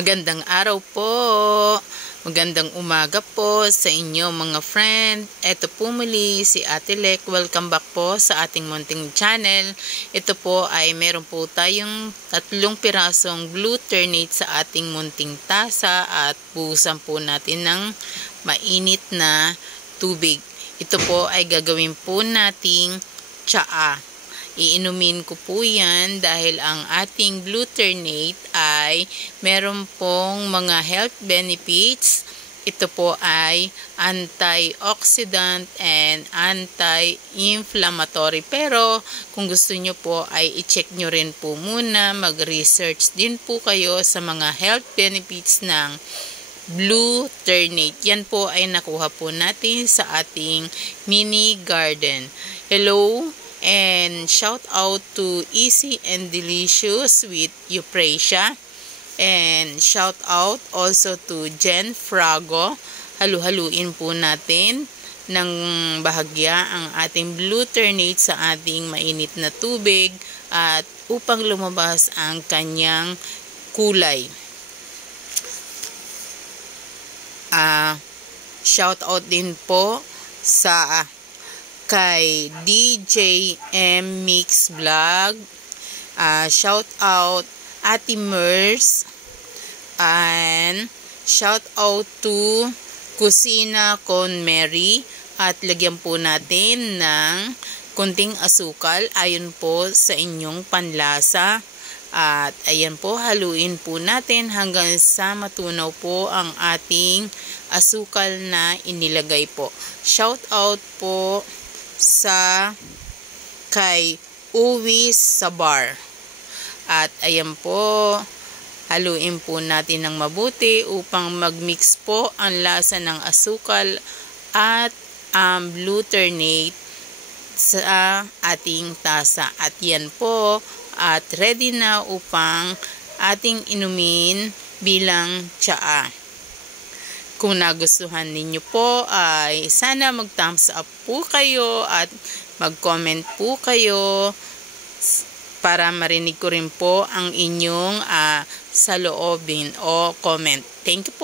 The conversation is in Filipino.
Magandang araw po. Magandang umaga po sa inyo mga friend. Ito po muli si Ate Lek. Welcome back po sa ating munting channel. Ito po ay meron po tayong 3 pirasong glutamate sa ating munting tasa at buhusan po natin ng mainit na tubig. Ito po ay gagawin po nating tsaa. Iinumin ko po yan dahil ang ating glutamate ay meron pong mga health benefits. Ito po ay antioxidant and anti-inflammatory. Pero kung gusto nyo po ay i-check nyo rin po muna. Mag-research din po kayo sa mga health benefits ng glutamate. Yan po ay nakuha po natin sa ating mini garden. Hello! And shout out to Easy and Delicious with Euprasia. And shout out also to Jen Frago. Halu-haluin po natin ng bahagya ang ating glutamate sa ating mainit na tubig at upang lumabas ang kanyang kulay. Shout out din po sa kay DJ M Mix Vlog. Shout out Ate Mers. And shout out to Kusina con Mary. At lagyan po natin ng kunting asukal ayon po sa inyong panlasa. At ayan po, haluin po natin hanggang sa matunaw po ang ating asukal na inilagay po. Shout out po sa kay Uwis Sabar. At ayan po, haluin po natin ng mabuti upang magmix po ang lasa ng asukal at glutamate sa ating tasa. At yan po, at ready na upang ating inumin bilang tsaa. Kung nagustuhan ninyo po ay sana mag-thumbs up po kayo at mag-comment po kayo para marinig ko rin po ang inyong saloobin o comment. Thank you po.